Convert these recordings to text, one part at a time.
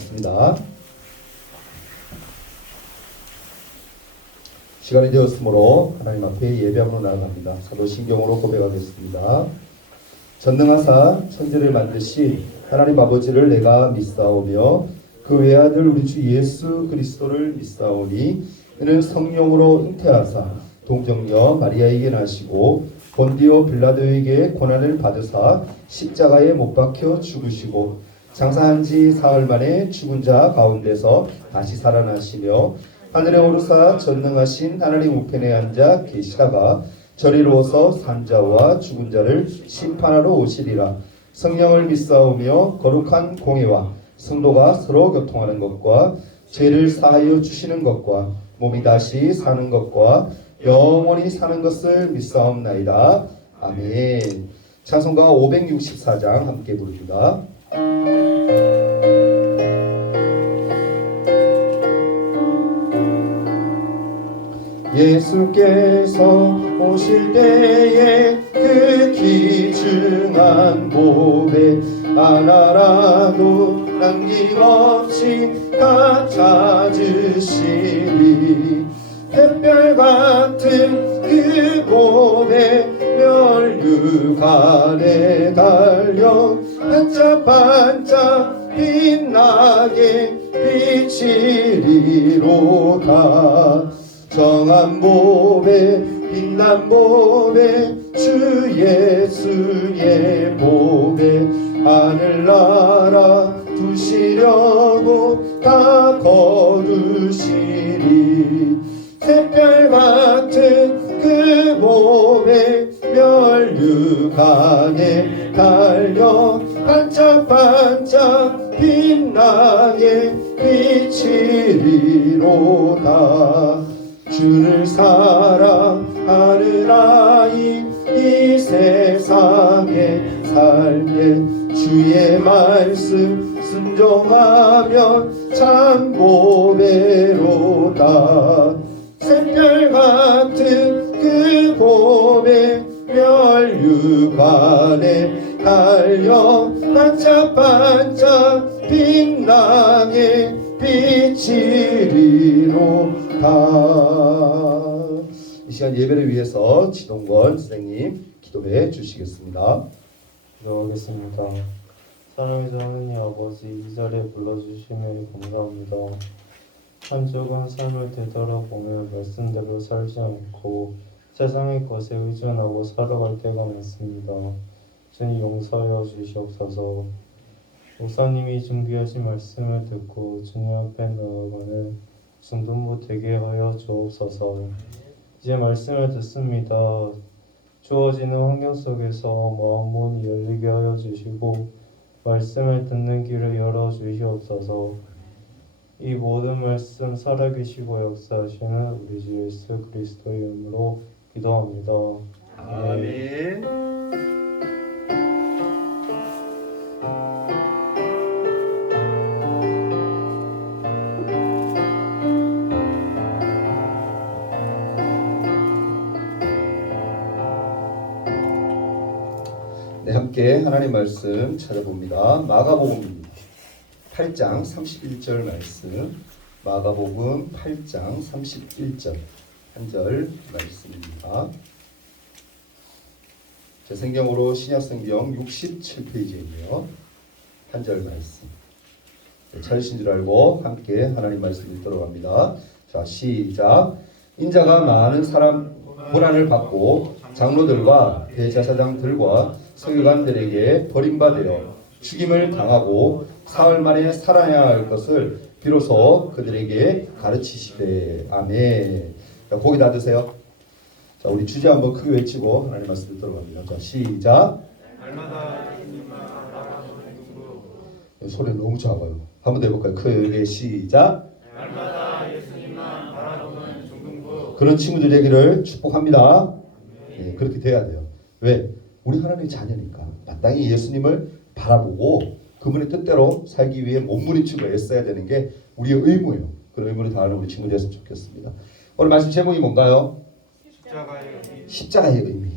습니다. 시간이 되었으므로 하나님 앞에 예배함으로 나아갑니다. 사도신경으로 고백하겠습니다. 전능하사 천지를 만드신 하나님 아버지를 내가 믿사오며 그 외아들 우리 주 예수 그리스도를 믿사오니 이는 성령으로 잉태하사 동정녀 마리아에게 나시고 본디오 빌라도에게 고난을 받으사 십자가에 못 박혀 죽으시고 장사한 지 사흘 만에 죽은 자 가운데서 다시 살아나시며 하늘에 오르사 전능하신 하나님 우편에 앉아 계시다가 저리로서 산 자와 죽은 자를 심판하러 오시리라. 성령을 믿사오며 거룩한 공예와 성도가 서로 교통하는 것과 죄를 사하여 주시는 것과 몸이 다시 사는 것과 영원히 사는 것을 믿사옵나이다. 아멘. 찬송가 564장 함께 부릅니다. 예수께서 오실 때에 그 귀중한 몸에 하나라도 남김없이 다 찾으시리. 햇별 같은 그 몸에 멸류관에 달려 반짝반짝 빛나게 비치리로다. 정한 몸에 빛난 몸에 주 예수의 몸에 하늘나라 두시려고 다 거두시리. 샛별 같은 그 몸에 멸류관에 달려 반짝반짝 빛나게 비치리로다. 주를 사랑하는 아이 이 세상에 살게 주의 말씀 순종하면 참 보배로다. 샛별 같은 그 봄에 멸류관에 달려 반짝반짝 빛나게 비치리로다. 이 시간 예배를 위해서 지동건 선생님 기도해 주시겠습니다. 기도하겠습니다. 사랑해서 하느님 아버지, 이 자리에 불러주심에 감사합니다. 한 주간 삶을 되돌아보며 말씀대로 살지 않고 세상의 것에 의존하고 살아갈 때가 많습니다. 주님 용서하여 주시옵소서. 목사님이 준비하신 말씀을 듣고 주님 앞에 나아가는 중등부 되게 하여 주옵소서. 이제 말씀을 듣습니다. 주어지는 환경 속에서 마음 문이 열리게 하여 주시고 말씀을 듣는 길을 열어 주시옵소서. 이 모든 말씀 살아계시고 역사하시는 우리 주 예수 그리스도의 이름으로 기도합니다. 아멘. 네, 함께 하나님 말씀 찾아봅니다. 마가복음 8장 31절 말씀. 마가복음 8장 31절 한 절 말씀입니다. 제 성경으로 신약성경 67페이지이고요. 한 절 말씀. 찾으신 줄 알고 함께 하나님 말씀 읽도록 합니다. 자, 시작. 인자가 많은 사람 고난을 받고 장로들과 대제사장들과 서기관들에게 버림받아 죽임을 당하고 사흘 만에 살아야 할 것을 비로소 그들에게 가르치시되. 아멘. 자, 고기 닫으세요. 자, 우리 주제 한번 크게 외치고 하나님 말씀 듣도록 합니다. 자, 시작. 날마다 예수님만 바라보는 중국. 소리 너무 작아요. 한번 더 해볼까요? 크게 시작. 날마다 예수님만 바라보는 중국. 그런 친구들 되기를 축복합니다. 네, 그렇게 돼야 돼요. 왜? 우리 하나님의 자녀니까 마땅히 예수님을 바라보고 그분의 뜻대로 살기 위해 몸부림치고 애써야 되는 게 우리의 의무예요. 그런 의무를 다하는 우리 친구 되었으면 좋겠습니다. 오늘 말씀 제목이 뭔가요? 십자가의 의미. 십자가의 의미.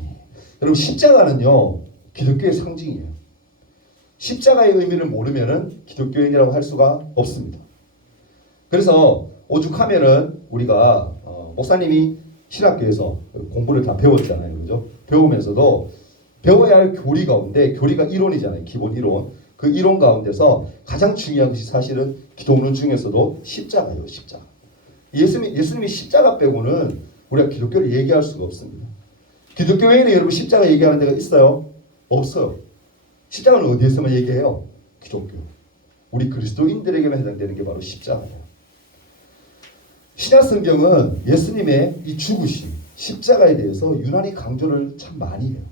여러분, 십자가는요 기독교의 상징이에요. 십자가의 의미를 모르면은 기독교인이라고 할 수가 없습니다. 그래서 오죽하면은 우리가 목사님이 신학교에서 공부를 다 배웠잖아요. 그죠? 배우면서도 배워야 할 교리 가운데, 교리가 이론이잖아요. 기본 이론. 그 이론 가운데서 가장 중요한 것이 사실은 기독론 중에서도 십자가예요. 십자가. 예수님이 십자가 빼고는 우리가 기독교를 얘기할 수가 없습니다. 기독교에는 여러분 십자가 얘기하는 데가 있어요? 없어요. 십자가는 어디에서만 얘기해요? 기독교. 우리 그리스도인들에게만 해당되는 게 바로 십자가예요. 신약 성경은 예수님의 이 죽으심, 십자가에 대해서 유난히 강조를 참 많이 해요.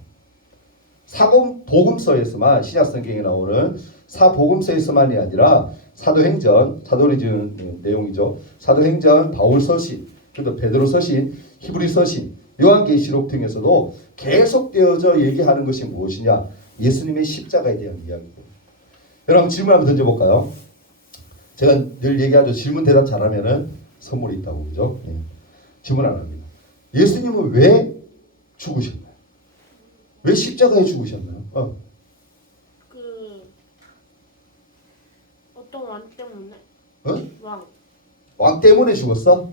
복음서에서만, 신약 성경에 나오는 사복음서에서만이 아니라 사도행전, 사도리 지은 내용이죠. 사도행전, 바울서신, 그리고 베드로서신, 히브리서신, 요한계시록 등에서도 계속되어져 얘기하는 것이 무엇이냐? 예수님의 십자가에 대한 이야기고. 여러분 질문 한번 던져볼까요? 제가 늘 얘기하죠. 질문 대답 잘하면은 선물이 있다고. 그죠? 예. 질문 안 합니다. 예수님은 왜 죽으셨나요? 왜 십자가에 죽으셨나요? 어떤 왕 때문에? 왕 때문에 죽었어?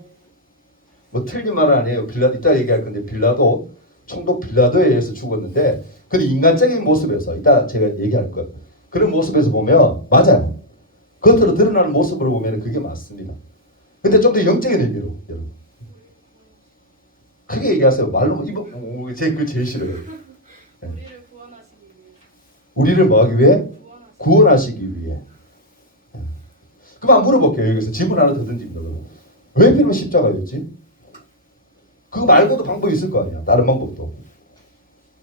뭐 틀린 말은 아니에요. 이따 얘기할 건데 빌라도, 총독 빌라도에 의해서 죽었는데, 근데 인간적인 모습에서 이따 제가 얘기할 거예요. 그런 모습에서 보면 맞아요. 겉으로 드러나는 모습으로 보면 그게 맞습니다. 근데 좀 더 영적인 의미로 여러분 크게 얘기하세요. 말로 제일 싫어요. 네. 우리를 구원하시기 위해. 우리를 뭐 하기 위해? 구원하시기 위해. 네. 그럼 한번 물어볼게요. 여기서 질문 하나 더 던집니다. 왜 필요한 십자가였지? 그거 말고도 방법이 있을 거 아니야. 다른 방법도.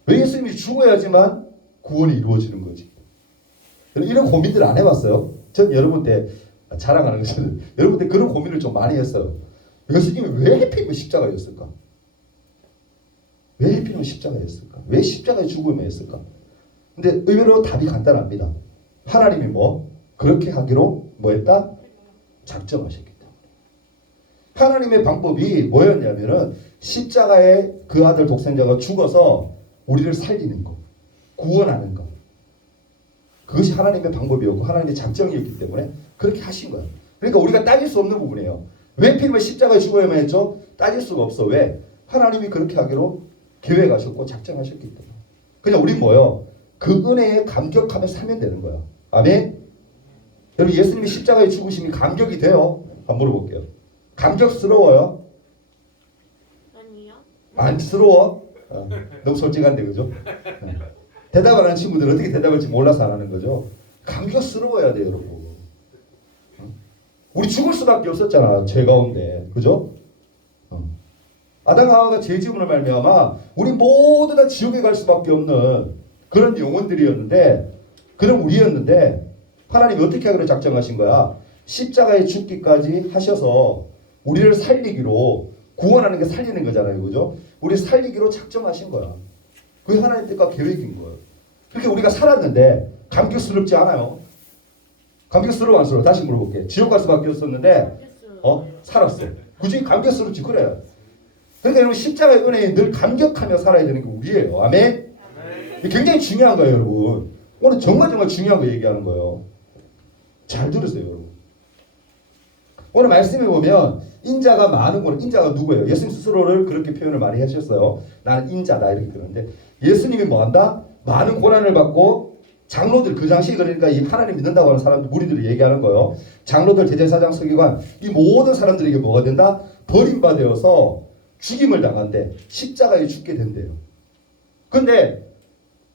왜 예수님이 죽어야지만 구원이 이루어지는 거지? 이런 고민들 안 해봤어요? 전 여러분 때 자랑하는 것은 여러분 때 그런 고민을 좀 많이 했어요. 예수님이 왜 하필이면 십자가였을까? 왜 하필이면 십자가였을까? 왜 십자가에 죽음을 했을까? 근데 의외로 답이 간단합니다. 하나님이 그렇게 하기로 했다? 작정하셨기 때문에. 하나님의 방법이 뭐였냐면은 십자가에 그 아들 독생자가 죽어서 우리를 살리는 것, 구원하는 것. 그것이 하나님의 방법이었고 하나님의 작정이었기 때문에 그렇게 하신 거예요. 그러니까 우리가 따질 수 없는 부분이에요. 왜 필요면 십자가에 죽어야만 했죠? 따질 수가 없어. 왜? 하나님이 그렇게 하기로 계획하셨고 작정하셨기 때문에. 그냥 우린 그 은혜에 감격하며 살면 되는 거야. 아멘? 여러분 예수님이 십자가에 죽으심이 감격이 돼요? 한번 물어볼게요. 감격스러워요? 아니요. 안쓰러워? 너무 솔직한데 그죠? 대답 안 하는 친구들은 어떻게 대답할지 몰라서 안 하는 거죠. 감격스러워야 돼요 여러분. 우리 죽을 수밖에 없었잖아. 죄 가운데. 그죠? 아담 하와가 죄 지음으로 말미암아 우리 모두 다 지옥에 갈 수밖에 없는 그런 영혼들이었는데, 그런 우리였는데 하나님이 어떻게 하기로 작정하신 거야? 십자가에 죽기까지 하셔서 우리를 살리기로, 구원하는 게 살리는 거잖아요. 그죠? 우리 살리기로 작정하신 거야. 그게 하나님 뜻과 계획인 거예요. 그렇게 우리가 살았는데 감격스럽지 않아요? 감격스러워 안 스러워? 다시 물어볼게. 지옥 갈 수밖에 없었는데 살았어. 굳이 감격스럽지. 그래요. 그러니까 여러분 십자가의 은혜에 늘 감격하며 살아야 되는 게 우리예요. 아멘? 굉장히 중요한 거예요 여러분. 오늘 정말 중요한 거 얘기하는 거예요. 잘 들으세요 여러분. 오늘 말씀에 보면 인자가 많은 거는, 인자가 누구예요? 예수님 스스로를 그렇게 표현을 많이 하셨어요. 나는 인자다 이렇게 그러는데, 예수님이 뭐한다? 많은 고난을 받고 장로들, 그 당시 그러니까 이 하나님 믿는다고 하는 사람들, 무리들이 얘기하는 거예요. 장로들, 대제사장, 서기관, 이 모든 사람들에게 뭐가 된다? 버림받아서 죽임을 당한대. 십자가에 죽게 된대요. 근데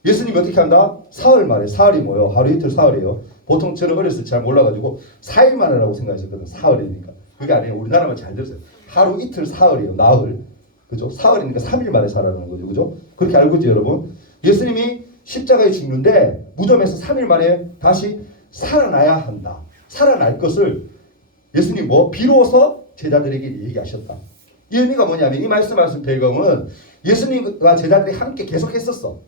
예수님이 어떻게 한다? 사흘 만에. 사흘이 뭐예요? 하루 이틀 사흘이에요. 보통 저는 어렸을 때 잘 몰라가지고 4일 만에라고 생각했었거든. 사흘이니까. 그게 아니에요. 우리나라만 잘 들었어요. 하루 이틀 사흘이에요. 나흘. 그죠? 사흘이니까 3일 만에 살아나는 거죠. 그죠? 그렇게 알고 있죠 여러분? 예수님이 십자가에 죽는데 무덤에서 3일 만에 다시 살아나야 한다. 살아날 것을 예수님 비로소 제자들에게 얘기하셨다. 이 의미가 뭐냐면, 이 말씀하신 배경은 예수님과 제자들이 함께 계속 했었어.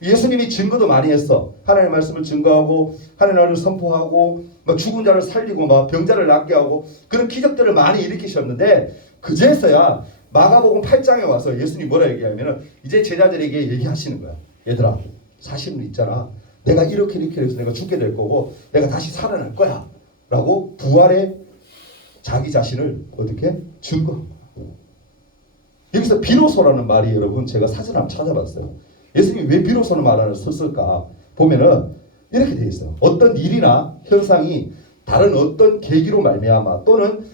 예수님이 증거도 많이 했어. 하나님의 말씀을 증거하고 하나님의 말을 선포하고 죽은 자를 살리고 병자를 낫게 하고 그런 기적들을 많이 일으키셨는데, 그제서야 마가복음 8장에 와서 예수님이 뭐라 얘기하면은 이제 제자들에게 얘기하시는 거야. 얘들아, 사실은 있잖아. 내가 이렇게 해서 내가 죽게 될 거고 내가 다시 살아날 거야 라고 부활의 자기 자신을 어떻게 증거합니다. 여기서 비로소라는 말이 여러분 제가 사진 한번 찾아봤어요. 예수님이 왜 비로소는 말을 썼을까 보면은 이렇게 되어 있어요. 어떤 일이나 현상이 다른 어떤 계기로 말미암아 또는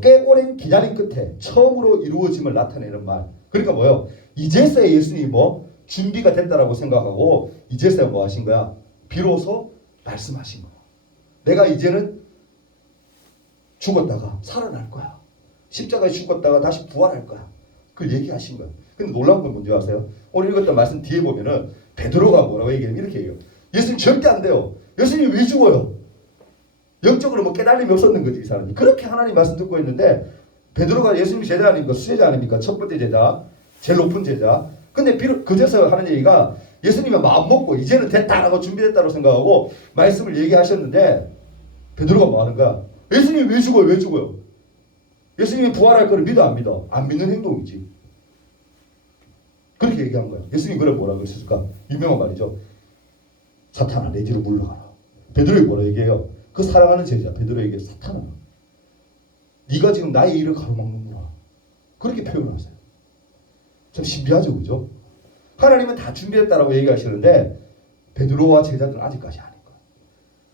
꽤 오랜 기다림 끝에 처음으로 이루어짐을 나타내는 말. 그러니까 뭐예요? 이제서야 예수님이 뭐 준비가 됐다라고 생각하고 이제서야 뭐 하신 거야? 비로소 말씀하신 거야. 내가 이제는 죽었다가 살아날 거야. 십자가에 죽었다가 다시 부활할 거야. 그걸 얘기하신 거야. 근데 놀라운 건 뭔지 아세요? 오늘 읽었던 말씀 뒤에 보면은 베드로가 뭐라고 얘기하면 이렇게 얘기해요. 예수님 절대 안 돼요. 예수님 왜 죽어요? 영적으로 뭐 깨달음이 없었는 거지 이 사람이. 그렇게 하나님 말씀 듣고 있는데 베드로가 예수님 제자 아닙니까? 수제자 아닙니까? 첫 번째 제자, 제일 높은 제자. 근데 그제서 하는 얘기가 예수님이 마음 먹고 이제는 됐다라고 준비됐다고 생각하고 말씀을 얘기하셨는데 베드로가 뭐 하는 거야? 예수님이 왜 죽어요? 왜 죽어요? 예수님이 부활할 거를 믿어 안 믿어? 안 믿는 행동이지. 그렇게 얘기한 거야. 예수님이 그걸 뭐라고 했을까? 유명한 말이죠. 사탄아 내 뒤로 물러가라. 베드로에게 뭐라 얘기해요? 그 사랑하는 제자 베드로에게 사탄아 네가 지금 나의 일을 가로막는구나. 그렇게 표현하세요. 참 신비하죠, 그죠? 하나님은 다 준비했다라고 얘기하시는데 베드로와 제자들은 아직까지 아닌 거야.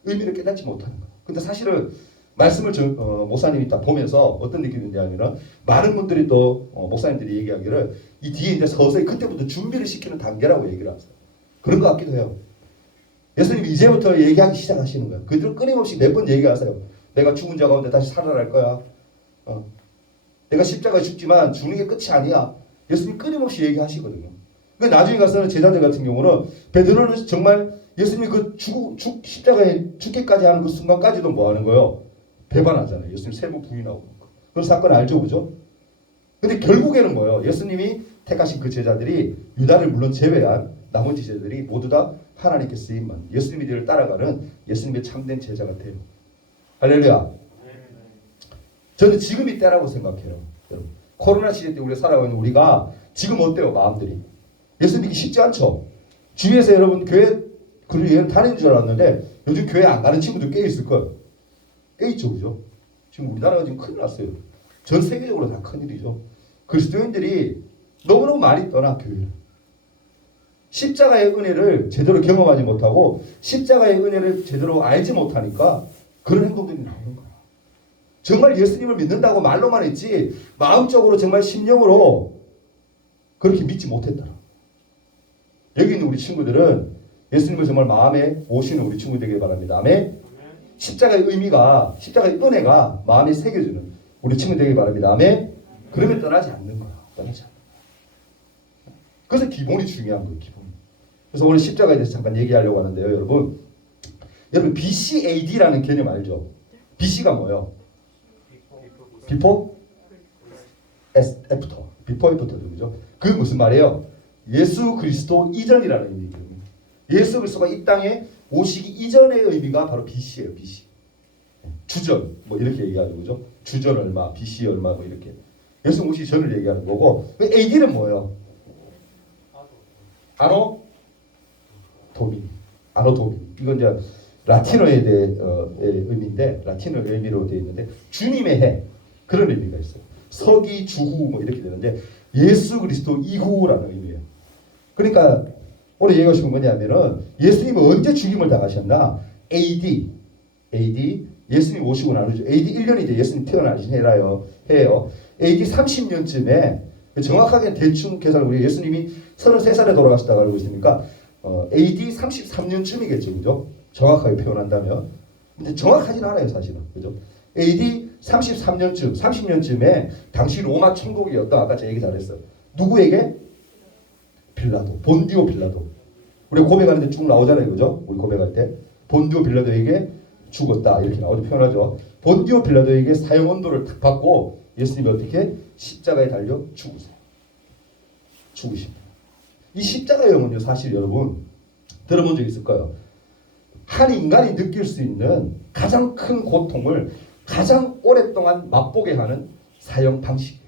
의미를 깨닫지 못하는 거야. 근데 사실은 말씀을 목사님이 딱 보면서 어떤 느낌이 드냐면은 많은 분들이 또 목사님들이 얘기하기를 이 뒤에 이제 서서히 그때부터 준비를 시키는 단계라고 얘기를 하세요. 그런 것 같기도 해요. 예수님이 이제부터 얘기하기 시작하시는 거예요. 그들은 끊임없이 몇 번 얘기하세요. 내가 죽은 자 가운데 다시 살아날 거야. 내가 십자가에 죽지만 죽는 게 끝이 아니야. 예수님 끊임없이 얘기하시거든요. 그러니까 나중에 가서는 제자들 같은 경우는 베드로는 정말 예수님이 그 십자가에 죽기까지 하는 그 순간까지도 뭐 하는 거예요? 배반하잖아요. 예수님 세 번 부인하고. 그런 사건 알죠, 그죠? 근데 결국에는 뭐예요? 예수님이 택하신 그 제자들이 유다를 물론 제외한 나머지 제자들이 모두 다 하나님께 쓰임만 예수님의 뒤를 따라가는 예수님의 참된 제자가 돼요. 할렐루야. 저는 지금이 때라고 생각해요. 여러분. 코로나 시대 때 우리가 살아가고 있는 우리가 지금 어때요? 마음들이. 예수 믿기 쉽지 않죠. 주위에서 여러분 교회 그리고 다니는 줄 알았는데 요즘 교회 안 가는 친구들 꽤 있을 거예요. 꽤 있죠, 그죠? 지금 우리나라가 지금 큰일 났어요. 전 세계적으로 다 큰일이죠. 그리스도인들이 너무너무 많이 떠나 교회를. 십자가의 은혜를 제대로 경험하지 못하고 십자가의 은혜를 제대로 알지 못하니까 그런 행동들이 나오는 거야. 정말 예수님을 믿는다고 말로만 했지 마음적으로 정말 심령으로 그렇게 믿지 못했더라. 여기 있는 우리 친구들은 예수님을 정말 마음에 모시는 우리 친구 되길 바랍니다. 아멘. 십자가의 의미가 십자가의 은혜가 마음에 새겨지는 우리 친구 되길 바랍니다. 아멘. 그러면 떠나지 않는 거야. 떠나지 않는 거야. 그래서 기본이 중요한 거예요. 기본. 그래서 오늘 십자가에 대해서 잠깐 얘기하려고 하는데요. 여러분 BCAD라는 개념 알죠? BC가 뭐예요? Before? After. Before, After도 그죠? 그게 무슨 말이에요? 예수 그리스도 이전이라는 의미거든요. 예수 그리스도가 이 땅에 오시기 이전의 의미가 바로 BC예요. BC. 주전 뭐 이렇게 얘기하죠, 그죠? 주전 얼마, BC 얼마 뭐 이렇게. 예수 오시기 전을 얘기하는 거고. AD는 뭐예요? 아노 도미니. 아노 도미니. 이건 이제 라틴어에 대해 의미인데 라틴어 의미로 되어 있는데 주님의 해 그런 의미가 있어요. 서기 주후 뭐 이렇게 되는데 예수 그리스도 이후라는 의미예요. 그러니까 오늘 얘기하신 건 뭐냐면은 예수님은 언제 죽임을 당하셨나? AD 예수님 오시고 난 후죠. AD 1년이 이제 예수님 태어나신 해요. AD 30년쯤에 정확하게 대충 계산을 우리 예수님이 33살에 돌아가셨다고 알고 있으니까 AD 33년쯤이겠죠, 그죠? 정확하게 표현한다면. 근데 정확하진 않아요, 사실은, 그죠? AD 33년쯤, 30년쯤에 당시 로마 총독이었던 아까 제가 얘기 잘했어요. 누구에게? 빌라도, 본디오 빌라도. 우리 고백하는데 쭉 나오잖아요, 그죠? 우리 고백할 때 본디오 빌라도에게 죽었다 이렇게 나오죠, 표현하죠. 본디오 빌라도에게 사형 언도를 탁 받고 예수님이 어떻게 십자가에 달려 죽으십니다. 이 십자가의 영은요, 사실 여러분 들어본 적 있을 거예요. 한 인간이 느낄 수 있는 가장 큰 고통을 가장 오랫동안 맛보게 하는 사형 방식이에요.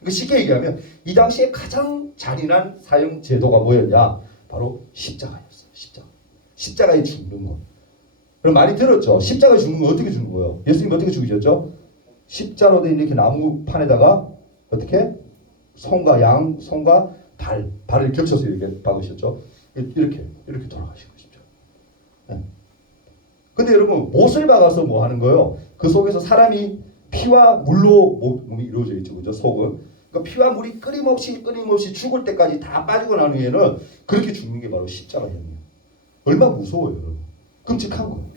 그러니까 쉽게 얘기하면 이 당시에 가장 잔인한 사형 제도가 뭐였냐? 바로 십자가였어요. 십자가에 죽는 것. 그럼 많이 들었죠? 십자가에 죽는 거 어떻게 죽는 거예요? 예수님 어떻게 죽으셨죠? 십자로 된 이렇게 나무판에다가 어떻게? 손과 발을 겹쳐서 이렇게 박으셨죠? 이렇게 돌아가시고 싶죠. 네. 근데 여러분 못을 박아서 뭐 하는 거예요? 그 속에서 사람이 피와 물로 몸이 이루어져 있죠. 그죠? 속은. 그러니까 피와 물이 끊임없이 죽을 때까지 다 빠지고 난 후에는 그렇게 죽는 게 바로 십자가형이에요. 얼마나 무서워요, 여러분. 끔찍한 거예요.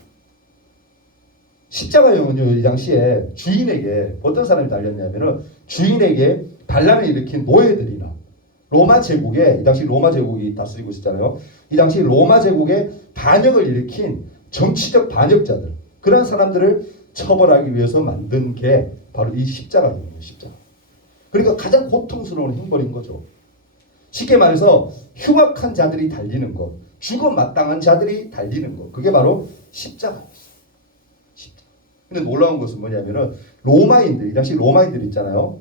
십자가형은요, 이 당시에 주인에게 어떤 사람이 달렸냐면은 주인에게 반란을 일으킨 노예들이나 로마 제국에, 이 당시 로마 제국이 다스리고 있었잖아요. 이 당시 로마 제국에 반역을 일으킨 정치적 반역자들, 그런 사람들을 처벌하기 위해서 만든 게 바로 이 십자가입니다. 십자가. 그러니까 가장 고통스러운 형벌인 거죠. 쉽게 말해서 흉악한 자들이 달리는 것, 죽어 마땅한 자들이 달리는 것, 그게 바로 십자가였어요. 십자가. 근데 놀라운 것은 뭐냐면은 로마인들, 이 당시 로마인들 있잖아요.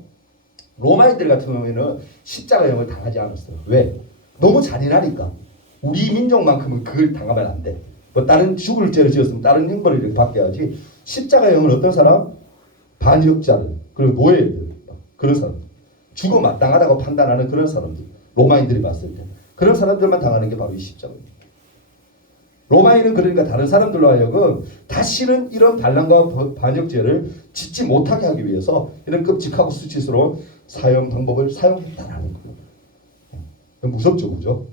로마인들 같은 경우에는 십자가형을 당하지 않았어요. 왜? 너무 잔인하니까. 우리 민족만큼은 그걸 당하면 안 돼. 뭐 다른 죽을 죄를 지었으면 다른 형벌을 이렇게 받게 하지. 십자가형은 어떤 사람? 반역자들, 그리고 노예들, 그런 사람, 죽어 마땅하다고 판단하는 그런 사람들, 로마인들이 봤을 때 그런 사람들만 당하는 게 바로 이 십자가입니다. 로마인은 그러니까 다른 사람들로 하여금 다시는 이런 반란과 반역죄를 짓지 못하게 하기 위해서 이런 끔찍하고 수치스러운 사형 방법을 사용했다라는 거예요. 무섭죠, 그죠?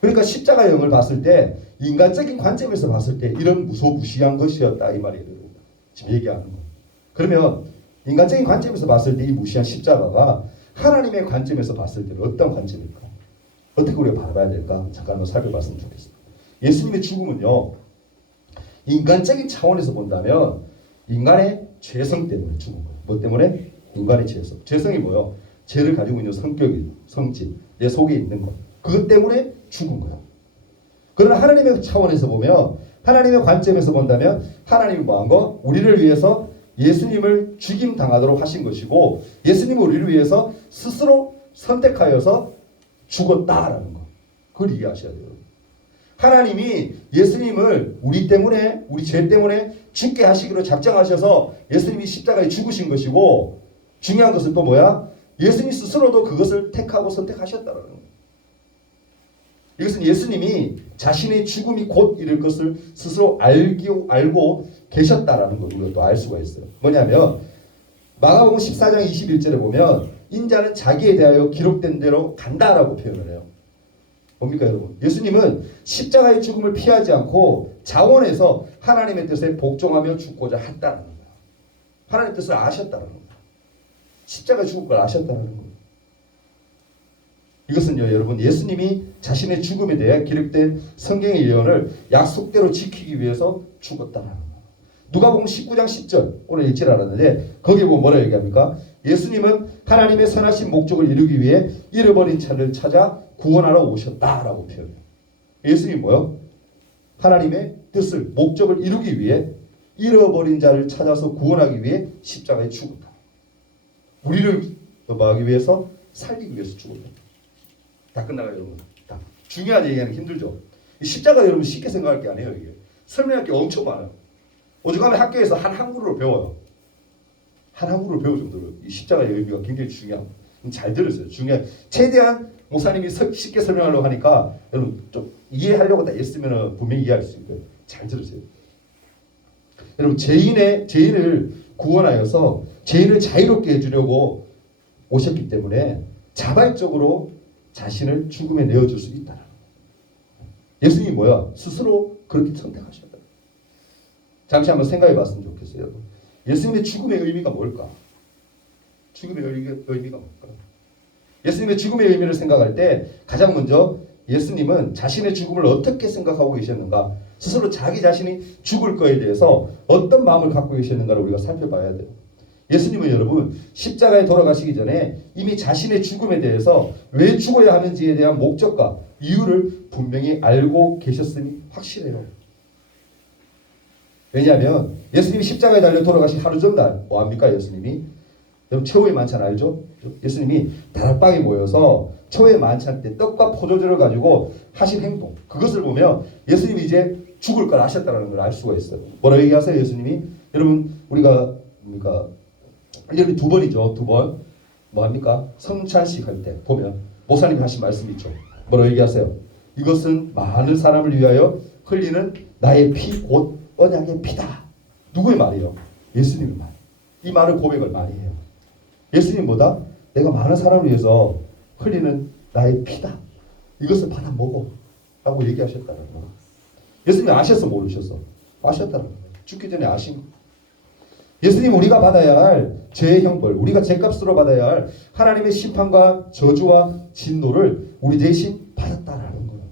그러니까 십자가형을 봤을 때 인간적인 관점에서 봤을 때 이런 무소무시한 것이었다 이 말이에요. 지금 얘기하는 거. 그러면 인간적인 관점에서 봤을 때 이 무시한 십자가가 하나님의 관점에서 봤을 때는 어떤 관점일까? 어떻게 우리가 바라봐야 될까? 잠깐 한번 살펴봤으면 좋겠습니다. 예수님의 죽음은요, 인간적인 차원에서 본다면 인간의 죄성 때문에 죽은 거예요. 뭐 때문에? 인간의 죄성. 죄성이 뭐예요? 죄를 가지고 있는 성격이, 성질, 내 속에 있는 것. 그것 때문에 죽은 거예요. 그러나 하나님의 차원에서 보면, 하나님의 관점에서 본다면 하나님이 뭐한 거? 우리를 위해서 예수님을 죽임 당하도록 하신 것이고, 예수님은 우리를 위해서 스스로 선택하여서 죽었다라는 거. 그걸 이해하셔야 돼요. 하나님이 예수님을 우리 때문에, 우리 죄 때문에 죽게 하시기로 작정하셔서 예수님이 십자가에 죽으신 것이고, 중요한 것은 또 뭐야? 예수님 스스로도 그것을 택하고 선택하셨다라는 거예요. 이것은 예수님이 자신의 죽음이 곧 이를 것을 스스로 알고 계셨다라는 걸 우리가 또 알 수가 있어요. 뭐냐면 마가복음 14장 21절에 보면 인자는 자기에 대하여 기록된 대로 간다라고 표현을 해요. 뭡니까 여러분? 예수님은 십자가의 죽음을 피하지 않고 자원해서 하나님의 뜻에 복종하며 죽고자 했다는 거예요. 하나님의 뜻을 아셨다는 거예요. 십자가에 죽을 걸 아셨다는 거예요. 이것은요, 여러분, 예수님이 자신의 죽음에 대해 기록된 성경의 예언을 약속대로 지키기 위해서 죽었다는 거예요. 누가복음 19장 10절, 오늘 읽지 않았는데 거기에 보면 뭐라 얘기합니까? 예수님은 하나님의 선하신 목적을 이루기 위해 잃어버린 자를 찾아 구원하러 오셨다라고 표현해요. 예수님이 뭐요? 하나님의 뜻을, 목적을 이루기 위해 잃어버린 자를 찾아서 구원하기 위해 십자가에 죽었다. 우리를 넘어가기 위해서, 살리기 위해서 죽었다. 다 끝나가요, 여러분. 다. 중요한 얘기하는 힘들죠. 십자가 여러분 쉽게 생각할 게 아니에요. 이게 설명할 게 엄청 많아요. 오죽하면 학교에서 한 한국어를 배워요. 한 한국어를 배울 정도로 이 십자가의 의미가 굉장히 중요합니다. 잘 들으세요. 최대한 목사님이 쉽게 설명하려고 하니까 여러분 좀 이해하려고 다 애쓰면 분명히 이해할 수 있고요. 잘 들으세요. 여러분 죄인을 구원하여서 죄인을 자유롭게 해주려고 오셨기 때문에 자발적으로 자신을 죽음에 내어줄 수 있다는 거예요. 예수님이 뭐야? 스스로 그렇게 선택하셨다. 잠시 한번 생각해 봤으면 좋겠어요. 예수님의 죽음의 의미가 뭘까? 죽음의 의미가 뭘까? 예수님의 죽음의 의미를 생각할 때 가장 먼저 예수님은 자신의 죽음을 어떻게 생각하고 계셨는가? 스스로 자기 자신이 죽을 거에 대해서 어떤 마음을 갖고 계셨는가를 우리가 살펴봐야 돼요. 예수님은 여러분 십자가에 돌아가시기 전에 이미 자신의 죽음에 대해서 왜 죽어야 하는지에 대한 목적과 이유를 분명히 알고 계셨음이 확실해요. 왜냐하면 예수님이 십자가에 달려 돌아가신 하루 전날 뭐합니까? 예수님이 여러분 최후의 만찬 알죠? 예수님이 다락방에 모여서 최후의 만찬 때 떡과 포도주를 가지고 하신 행동, 그것을 보면 예수님이 이제 죽을 걸 아셨다는 걸 알 수가 있어요. 뭐라고 얘기하세요 예수님이? 여러분 우리가 뭡니까? 1년에 2번이죠. 2번 뭐 합니까? 성찬식 할 때 보면 목사님이 하신 말씀 있죠. 뭐라고 얘기하세요? 이것은 많은 사람을 위하여 흘리는 나의 피, 곧 언약의 피다. 누구의 말이에요? 예수님의 말. 이 말을 고백을 많이 해요. 예수님 뭐다? 내가 많은 사람을 위해서 흘리는 나의 피다. 이것을 받아 먹어. 라고 얘기하셨다는 거. 예수님이 아셨어 모르셨어? 아셨다는 거. 죽기 전에 아신 거. 예수님 우리가 받아야 할 죄의 형벌, 우리가 죄값으로 받아야 할 하나님의 심판과 저주와 진노를 우리 대신 받았다라는 거예요.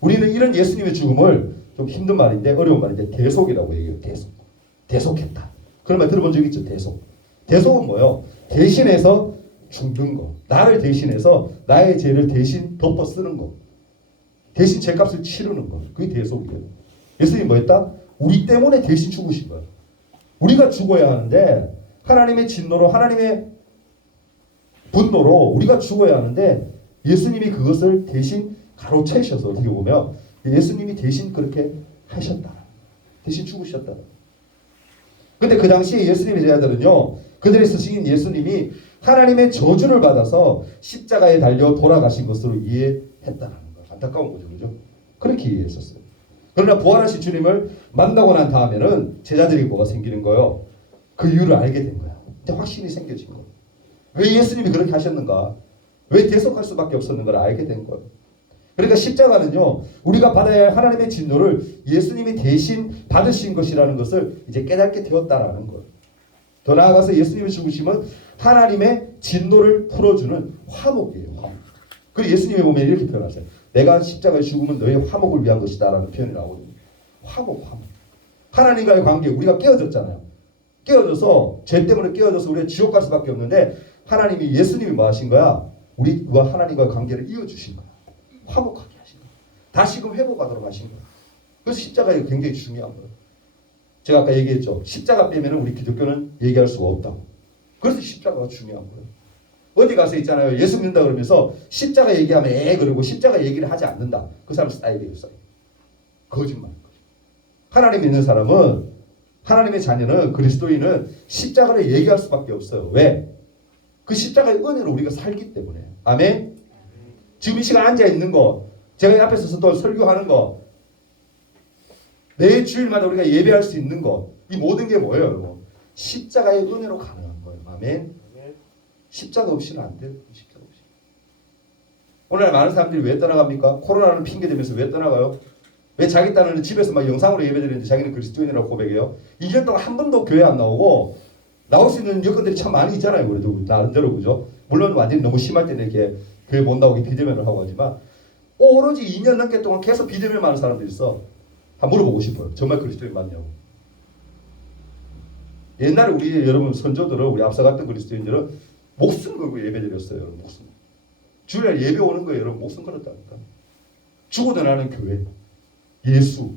우리는 이런 예수님의 죽음을 좀 힘든 말인데 어려운 말인데 대속이라고 얘기해요. 대속. 대속했다. 그런 말 들어본 적 있죠? 대속. 대속은 뭐예요? 대신해서 죽는 거. 나를 대신해서 나의 죄를 대신 덮어 쓰는 거. 대신 죄값을 치르는 거. 그게 대속이에요. 예수님이 뭐 했다? 우리 때문에 대신 죽으신 거예요. 우리가 죽어야 하는데 하나님의 진노로 하나님의 분노로 우리가 죽어야 하는데 예수님이 그것을 대신 가로채셔서 어떻게 보면 예수님이 대신 그렇게 하셨다. 대신 죽으셨다. 근데 그 당시에 예수님의 제자들은요, 그들의 스승인 예수님이 하나님의 저주를 받아서 십자가에 달려 돌아가신 것으로 이해했다는 거예요. 안타까운 거죠, 그죠? 그렇게 이해했었어요. 그러나 부활하신 주님을 만나고 난 다음에는 제자들이 뭐가 생기는 거예요? 그 이유를 알게 된 거야. 이제 확신이 생겨진 거예요. 왜 예수님이 그렇게 하셨는가? 왜 대속할 수밖에 없었는가를 알게 된 거예요. 그러니까 십자가는요, 우리가 받아야 할 하나님의 진노를 예수님이 대신 받으신 것이라는 것을 이제 깨닫게 되었다라는 거예요. 더 나아가서 예수님의 죽으심은 하나님의 진노를 풀어주는 화목이에요. 화목. 그리고 예수님이 보면 이렇게 표현하세요. 내가 십자가의 죽음은 너의 화목을 위한 것이다 라는 표현이 나오거든요. 화목. 하나님과의 관계, 우리가 깨어졌잖아요. 깨어져서 죄 때문에 깨어져서 우리가 지옥 갈 수밖에 없는데 하나님이 예수님이 뭐 하신 거야? 우리와 하나님과의 관계를 이어주신 거야. 화목하게 하신 거야. 다시금 회복하도록 하신 거야. 그래서 십자가가 굉장히 중요한 거예요. 제가 아까 얘기했죠. 십자가 빼면 우리 기독교는 얘기할 수가 없다고. 그래서 십자가가 중요한 거예요. 어디 가서 있잖아요. 예수 믿는다 그러면서 십자가 얘기하면 그러고 십자가 얘기를 하지 않는다. 그 사람 스타일이에요. 거짓말. 하나님 믿는 사람은, 하나님의 자녀는, 그리스도인은 십자가를 얘기할 수밖에 없어요. 왜? 그 십자가의 은혜로 우리가 살기 때문에. 아멘? 지금 이 시간 앉아있는 거, 제가 앞에 서서 또 설교하는 거, 매 주일마다 우리가 예배할 수 있는 거, 이 모든 게 뭐예요, 여러분? 십자가의 은혜로 가능한 거예요. 아멘? 십자가 없이는 안 돼요. 십자가 없이. 오늘날 많은 사람들이 왜 떠나갑니까? 코로나는 핑계 대면서 왜 떠나가요? 왜 자기 딴에는 집에서 막 영상으로 예배드리는데 자기는 그리스도인이라고 고백해요? 2년 동안 한 번도 교회 안 나오고 나올 수 있는 여건들이 참 많이 있잖아요. 그래도 나름대로 그죠? 물론 완전히 너무 심할 때는 이렇게 교회 못 나오게 비대면을 하고 하지만 오로지 2년 넘게 동안 계속 비대면 하는 사람들이 있어. 한번 물어보고 싶어요. 정말 그리스도인 맞냐고. 옛날에 우리 여러분 선조들은, 우리 앞서갔던 그리스도인들은 목숨 걸고 예배드렸어요. 여러분 목숨. 주일날 예배 오는 거예요. 여러분 목숨 걸었다니까. 죽어도 나는 교회. 예수.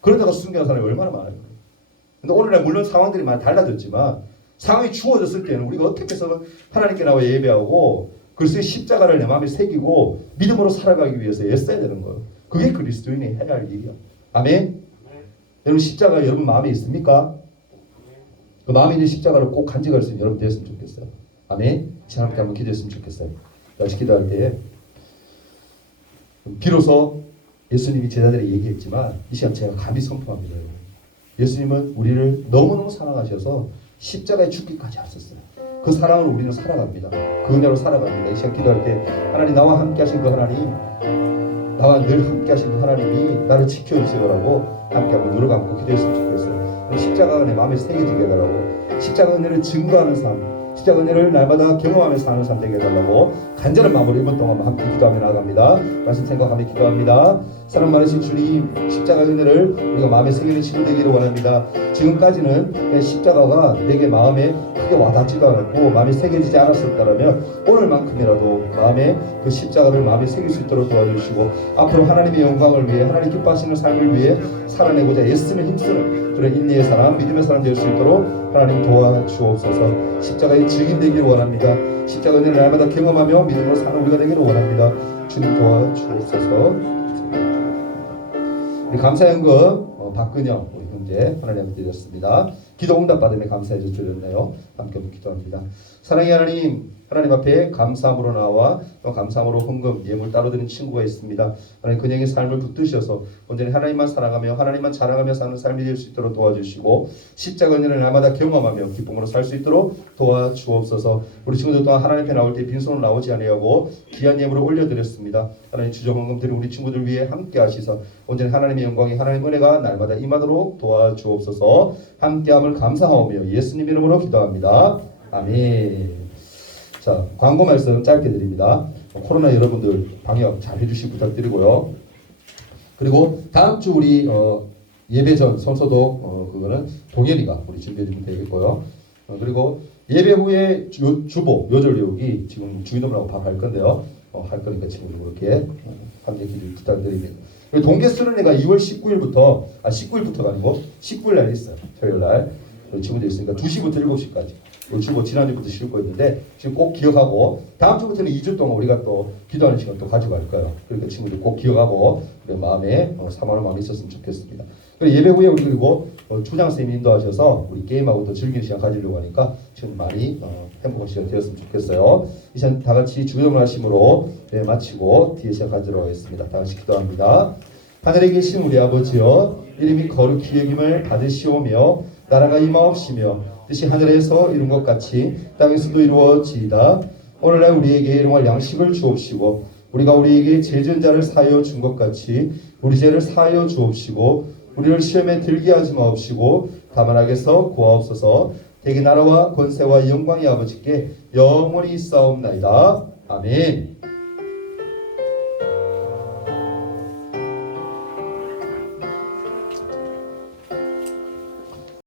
그러다가 순교한 사람이 얼마나 많아요. 근데 오늘날 물론 상황들이 많이 달라졌지만 상황이 추워졌을 때는 우리가 어떻게 해서 하나님께 나와 예배하고 그리스도의 십자가를 내 마음에 새기고 믿음으로 살아가기 위해서 애써야 되는 거예요. 그게 그리스도인이 해야 할 일이야. 아멘? 여러분 십자가 여러분 마음에 있습니까? 그 마음에 있는 십자가를 꼭 간직할 수 있는 여러분 되었으면 좋겠어요. 아멘? 하나님께 한번 기도했으면 좋겠어요. 같이 기도할 때 비로소 예수님이 제자들에게 얘기했지만 이 시간 제가 감히 선포합니다. 예수님은 우리를 너무너무 사랑하셔서 십자가에 죽기까지 하셨어요. 그 사랑을 우리는 살아갑니다. 그 은혜로 살아갑니다. 이 시간 기도할 때 하나님, 나와 함께 하신 그 하나님, 나와 늘 함께 하신 그 하나님이 나를 지켜주세요라고 함께 한번 눈을 감고 기도했으면 좋겠어요. 십자가가 내 마음에 새겨지게 해달라고, 십자가 은혜를 증거하는 삶, 십자가 은혜를 날마다 경험하며 사는 삶 되게 해달라고 간절한 마음으로 이번 동안 함께 기도하며 나아갑니다. 말씀 생각하며 기도합니다. 사랑 많으신 주님, 십자가 은혜를 우리가 마음에 새기는 친구 되기를 원합니다. 지금까지는 그냥 십자가가 내게 마음에 크게 와닿지도 않았고 마음에 새겨지지 않았었다면 오늘만큼이라도 마음에 그 십자가를 마음에 새길 수 있도록 도와주시고 앞으로 하나님의 영광을 위해 하나님 기뻐하시는 삶을 위해 살아내고자 애쓰는 힘쓰는 그런 인내의 사람, 믿음의 사람 될 수 있도록 하나님 도와주옵소서. 십자가의 증인 되기를 원합니다. 십자가 은혜를 날마다 경험하며 믿음으로 사는 우리가 되기를 원합니다. 주님 도와주옵소서. 우리 감사연금 박근영 우리 형제 하나님께 드렸습니다. 기도 응답 받음에 감사해 주셨네요. 함께 기도합니다. 사랑의 하나님, 하나님 앞에 감사함으로 나와 또 감사함으로 헌금 예물 따로 드는 친구가 있습니다. 하나님 그녀의 삶을 붙드셔서 온전히 하나님만 사랑하며 하나님만 자랑하며 사는 삶이 될 수 있도록 도와주시고 십자가 은혜를 날마다 경험하며 기쁨으로 살 수 있도록 도와주옵소서. 우리 친구들 또한 하나님 앞에 나올 때 빈손으로 나오지 아니하고 귀한 예물을 올려드렸습니다. 하나님 주정 헌금 드린 우리 친구들 위해 함께 하시서 온전히 하나님의 영광이 하나님의 은혜가 날마다 임하도록 도와주옵소서. 함께함을 감사하오며 예수님 이름으로 기도합니다. 아멘. 자, 광고 말씀 짧게 드립니다. 코로나 여러분들 방역 잘 해주시기 부탁드리고요. 그리고 다음 주 우리 예배 전 성소독 그거는 동현이가 우리 준비해주면 되겠고요. 그리고 예배 후에 주보 요절 외우기 지금 주기도문하고 밥 할 건데요. 할 거니까 지금 이렇게 함께 기도 부탁드립니다. 동계 수련회가 2월 19일부터가 아니고 19일 날 있어요. 토요일 날 친구들 있으니까 2시부터 7시까지. 주보 지난주부터 싣고 있는데 지금 꼭 기억하고 다음 주부터는 2주 동안 우리가 또 기도하는 시간 또 가져갈 거예요. 그러니까 친구들 꼭 기억하고 우리 마음에 사모하는 마음이 있었으면 좋겠습니다. 그리고 예배 후에 우리 그리고 초장 선생님이 인도하셔서 우리 게임하고 또 즐기는 시간 가지려고 하니까 지금 많이 행복한 시간 되었으면 좋겠어요. 이 시간 다 같이 주기도문 하심으로 마치고 뒤에 시간 가지도록 하겠습니다. 다 같이 기도합니다. 하늘에 계신 우리 아버지여, 이름이 거룩히 여김을 받으시오며 나라가 임하옵시며 뜻이 하늘에서 이룬 것 같이 땅에서도 이루어지이다. 오늘날 우리에게 일용할 양식을 주옵시고 우리가 우리에게 죄 지은 자를 사하여 준 것 같이 우리 죄를 사하여 주옵시고 우리를 시험에 들게 하지 마옵시고 다만 악에서 구하옵소서. 대개 나라와 권세와 영광이 아버지께 영원히 있사옵나이다. 아멘.